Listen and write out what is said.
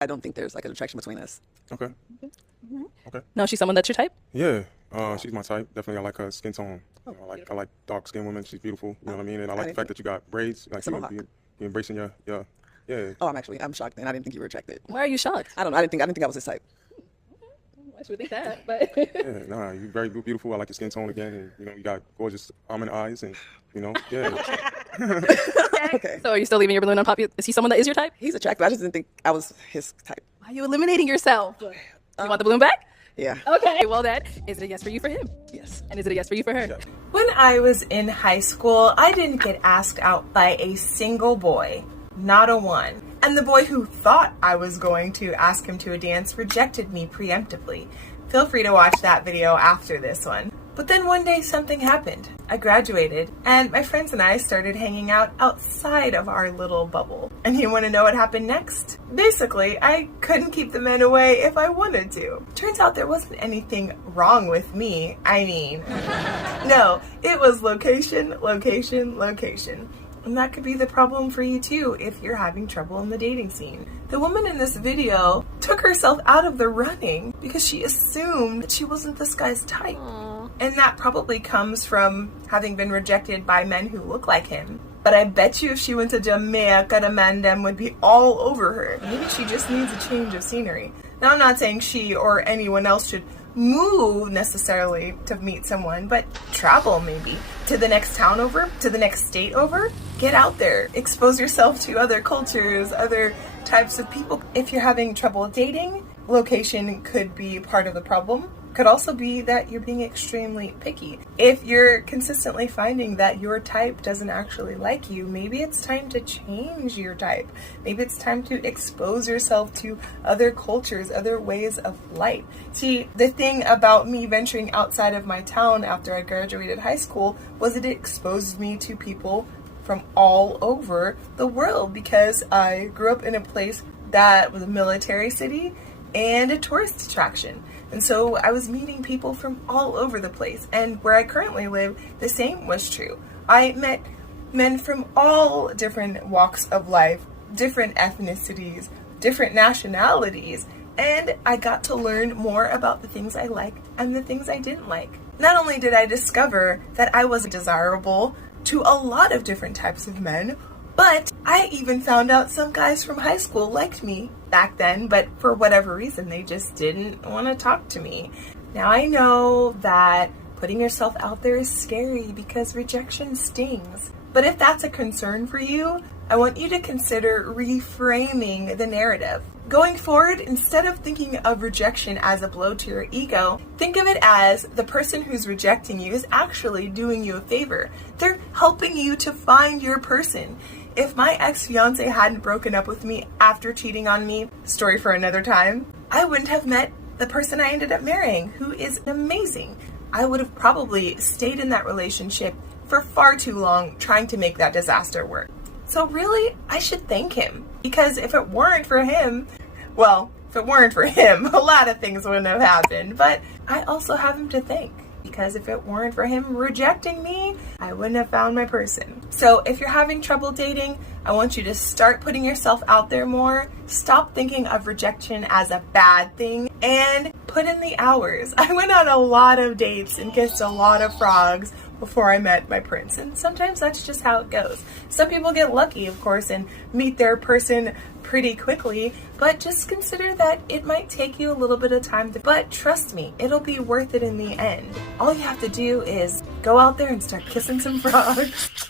I don't think there's like an attraction between us. Okay. Okay. No, she's someone that's your type? Yeah. She's my type. Definitely, I like her skin tone. Oh, I like dark skinned women. She's beautiful. You know what I mean? And I like the didn't fact that you got braids. Like Some you, mohawk. you embracing your yeah. Oh, I'm shocked, and I didn't think you were attracted. Why are you shocked? I don't know. I didn't think I was his type. I should think that, but Yeah, nah, you're very beautiful. I like your skin tone again, and you got gorgeous almond eyes, and yeah. Okay. So are you still leaving your balloon unpopular? Is he someone that is your type? He's attractive. I just didn't think I was his type. Why are you eliminating yourself? You want the balloon back? Yeah. Okay, well then, is it a yes for you for him? Yes. And is it a yes for you for her? Yeah. When I was in high school, I didn't get asked out by a single boy, not a one. And the boy who thought I was going to ask him to a dance rejected me preemptively. Feel free to watch that video after this one. But then one day something happened. I graduated, and my friends and I started hanging out outside of our little bubble. And you want to know what happened next? Basically, I couldn't keep the men away if I wanted to. Turns out there wasn't anything wrong with me. I mean, no, it was location, location, location. And that could be the problem for you too if you're having trouble in the dating scene. The woman in this video took herself out of the running because she assumed that she wasn't this guy's type. And that probably comes from having been rejected by men who look like him. But I bet you if she went to Jamaica, the man them would be all over her. Maybe she just needs a change of scenery. Now, I'm not saying she or anyone else should move necessarily to meet someone, but travel maybe to the next town over, to the next state over. Get out there, expose yourself to other cultures, other types of people. If you're having trouble dating, location could be part of the problem. Could also be that you're being extremely picky. If you're consistently finding that your type doesn't actually like you, maybe it's time to change your type. Maybe it's time to expose yourself to other cultures, other ways of life. See, the thing about me venturing outside of my town after I graduated high school was that it exposed me to people from all over the world because I grew up in a place that was a military city and a tourist attraction. And so I was meeting people from all over the place. And where I currently live, the same was true. I met men from all different walks of life, different ethnicities, different nationalities, and I got to learn more about the things I liked and the things I didn't like. Not only did I discover that I was desirable to a lot of different types of men, but I even found out some guys from high school liked me back then, but for whatever reason, they just didn't want to talk to me. Now I know that putting yourself out there is scary because rejection stings. But if that's a concern for you, I want you to consider reframing the narrative. Going forward, instead of thinking of rejection as a blow to your ego, think of it as the person who's rejecting you is actually doing you a favor. They're helping you to find your person. If my ex-fiance hadn't broken up with me after cheating on me, story for another time, I wouldn't have met the person I ended up marrying, who is amazing. I would have probably stayed in that relationship for far too long trying to make that disaster work. So really, I should thank him. Because if it weren't for him, a lot of things wouldn't have happened. But I also have him to thank. Because if it weren't for him rejecting me, I wouldn't have found my person. So if you're having trouble dating, I want you to start putting yourself out there more. Stop thinking of rejection as a bad thing and put in the hours. I went on a lot of dates and kissed a lot of frogs before I met my prince. And sometimes that's just how it goes. Some people get lucky, of course, and meet their person pretty quickly, but just consider that it might take you a little bit of time but trust me, it'll be worth it in the end. All you have to do is go out there and start kissing some frogs.